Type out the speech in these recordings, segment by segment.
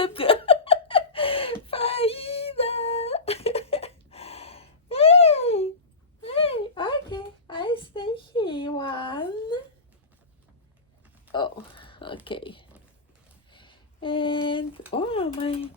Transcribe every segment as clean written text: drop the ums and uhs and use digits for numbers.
Faina. Hey, hey, okay, I stay here. One. Oh, okay. And oh my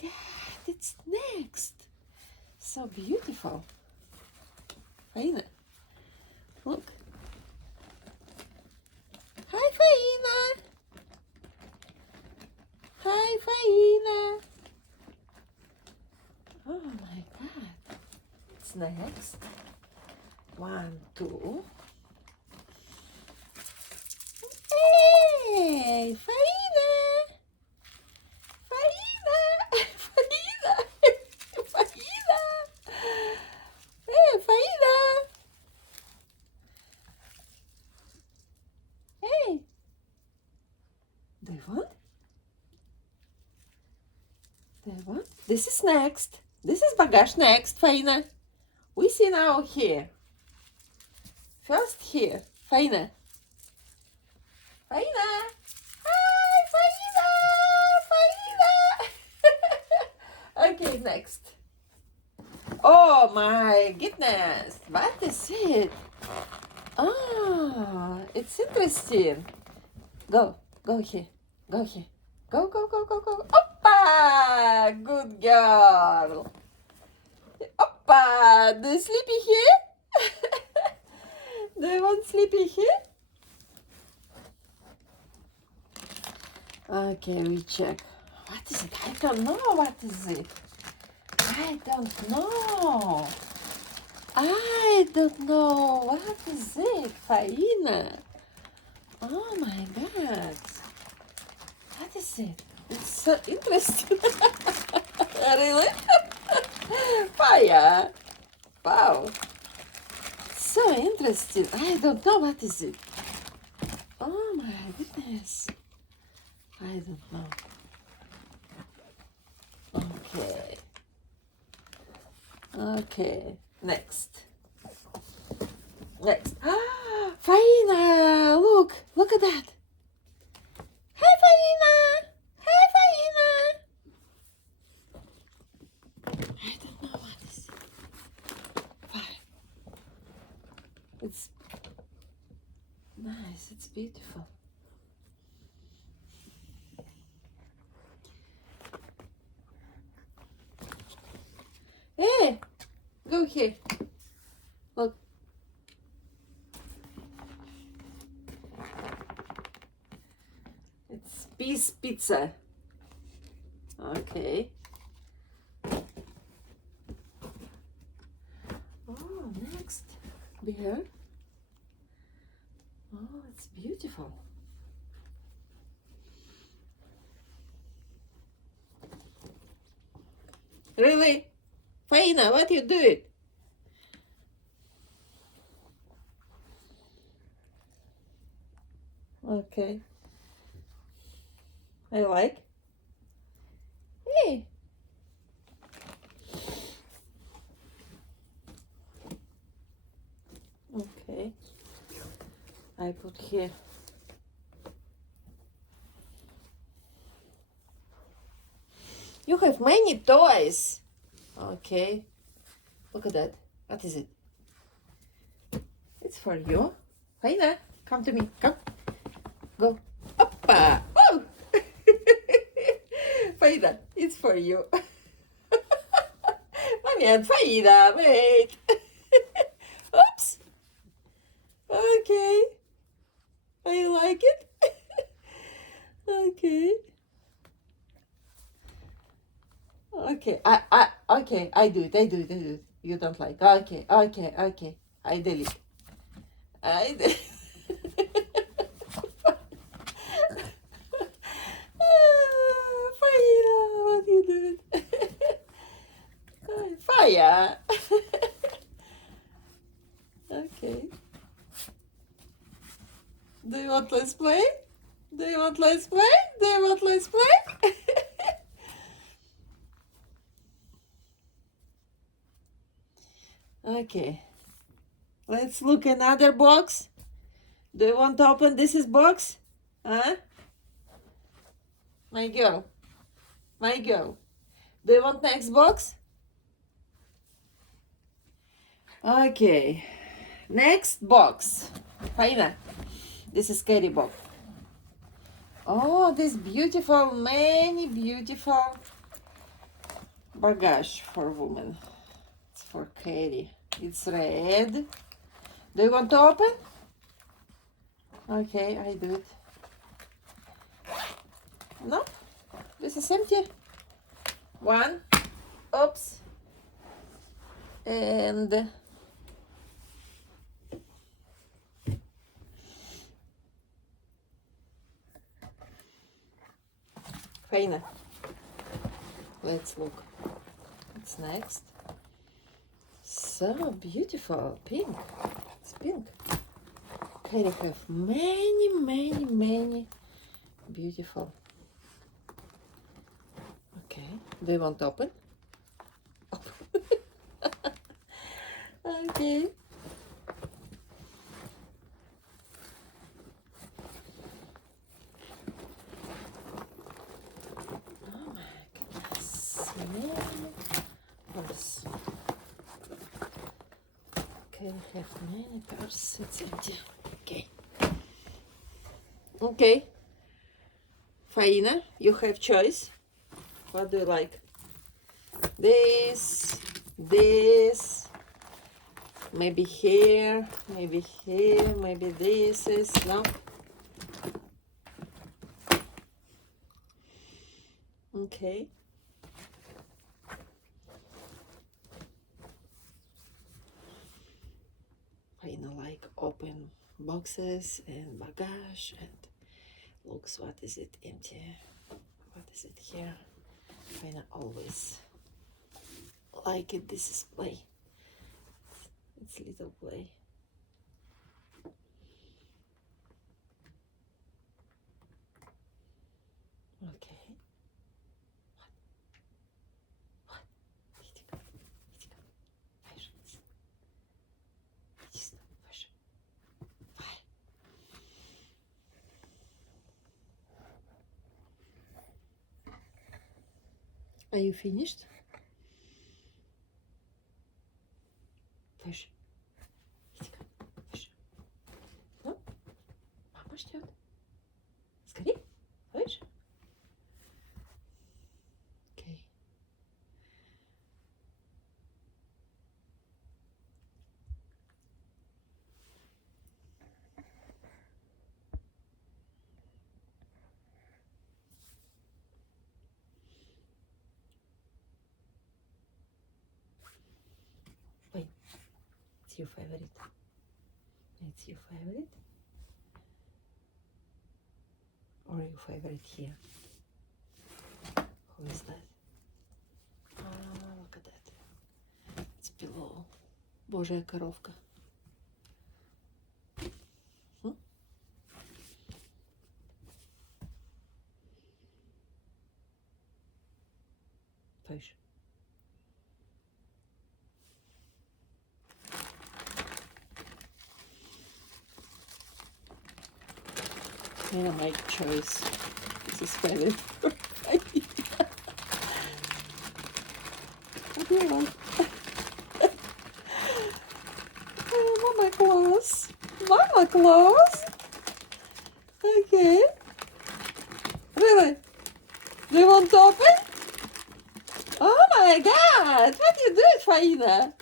God, it's next. So beautiful. Faina, look. Hi, Faina. Hi, Faina. Oh my God. It's next. 1, 2. Hey, Faina. Faina. Faina. Faina. Hey, Faina. Hey. Do you want? Do you want? This is next. This is bagage next, Faina. We see now here. First here. Faina. Faina. Hi, Faina. Faina. Okay, next. Oh my goodness. What is it? Ah, it's interesting. Go. Go here. Go here. Go, go, go, go, go. Oppa! Good girl. Oppa! Do you sleepy here? Do you want sleepy here? Okay, we check. What is it? I don't know what is it. I don't know. I don't know. What is it, Faina? Oh my God. What is it? It's so interesting. Really? Fire. Wow. So interesting. I don't know what is it. Oh my goodness. I don't know. Okay. Okay. Next. Next. Ah, Faina, look. Look at that. Hi, Faina. Hi, Faina. I don't know what is it. Fine. It's nice. It's beautiful. Hey, go here. Look. It's piece pizza. Okay. Oh, next. Beer. Oh, it's beautiful. Really? Faina, what you doing? Okay. I like. Hey. Okay. I put here. You have many toys. Okay. Look at that. What is it? It's for you. Faina, come to me. Come. Go. Oppa. Oh. Faina, it's for you. Mommy and Faina, wait. Oops. Okay. I like it. Okay. Okay. Okay. I do it. You don't like. Okay. I delete. I delete. Faina, what you doing? Fire. Okay. Do you want let's play? Do you want let's play? Do you want let's play? Okay. Let's look another box. Do you want to open this box? Huh? My girl. my girl. Do you want next box? Okay. Next box. Faina, this is scary box. Oh, this beautiful, many beautiful baggage for women. It's for carry. It's red. Do you want to open? Okay, I do it. No, this is empty. One. Oops. And Faina, let's look. What's next? So beautiful, pink. It's pink. Here you have many, many, many beautiful. Okay, do you want to open? Okay. Oh my goodness, many purse. Okay, we have many purse. It's empty. Okay. Okay. Faina, you have choice. What do you like? This, maybe here, maybe this is, no? Okay. Faina like open boxes and baggage and looks what is it empty. What is it here? Faina always like it. This is play. It's little play. Okay. What? Иди ко. Пожалуйста. Иди сюда, пожалуйста. Are you finished? Пойдешь. Иди ко. Пойдешь. Ну, мама ждет. Скорей. Пойдешь? Окей. Wait, it's your favorite. It's your favorite? Or your favorite here? Who is that? Ah, look at that. It's below. Божья коровка. Пойдешь. I don't make choice. This is favorite. What do you want? Oh, Mama Claus. Mama Claus? Okay. Really? Do you want to open? Oh my God! What do you do it, Faina?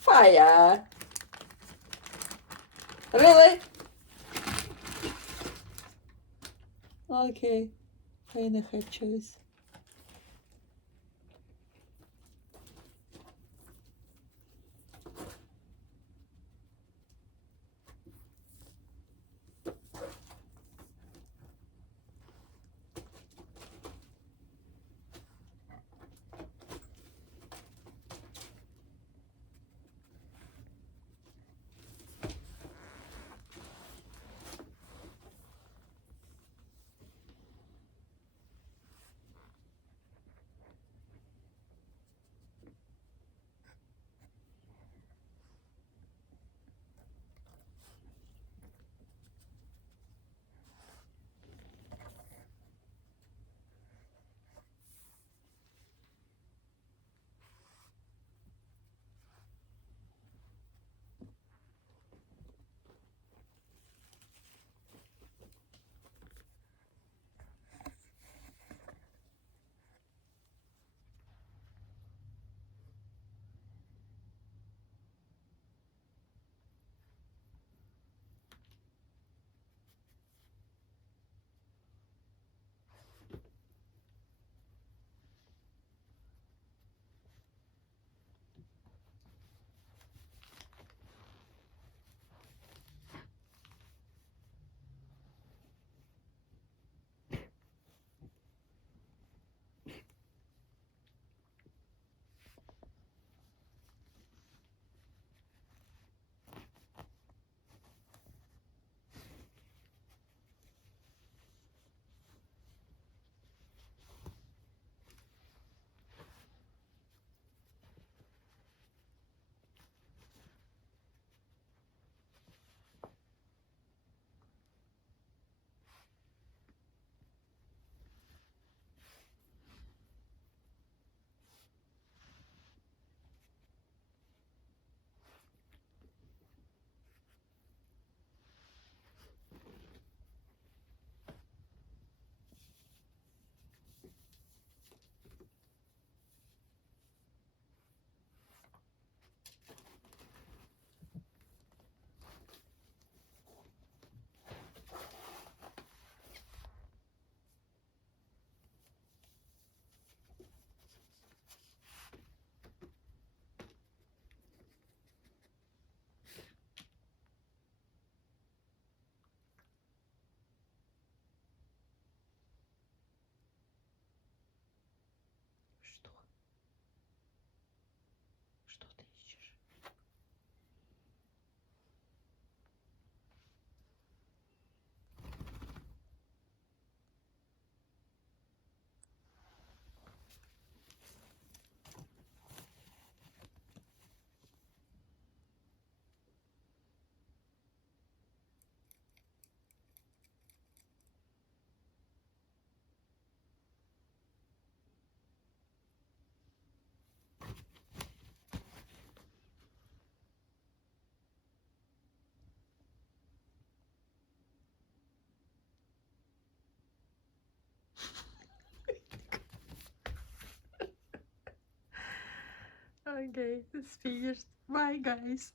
Fire! Really? Okay. Faina had choice. Okay, it's finished. Bye, guys.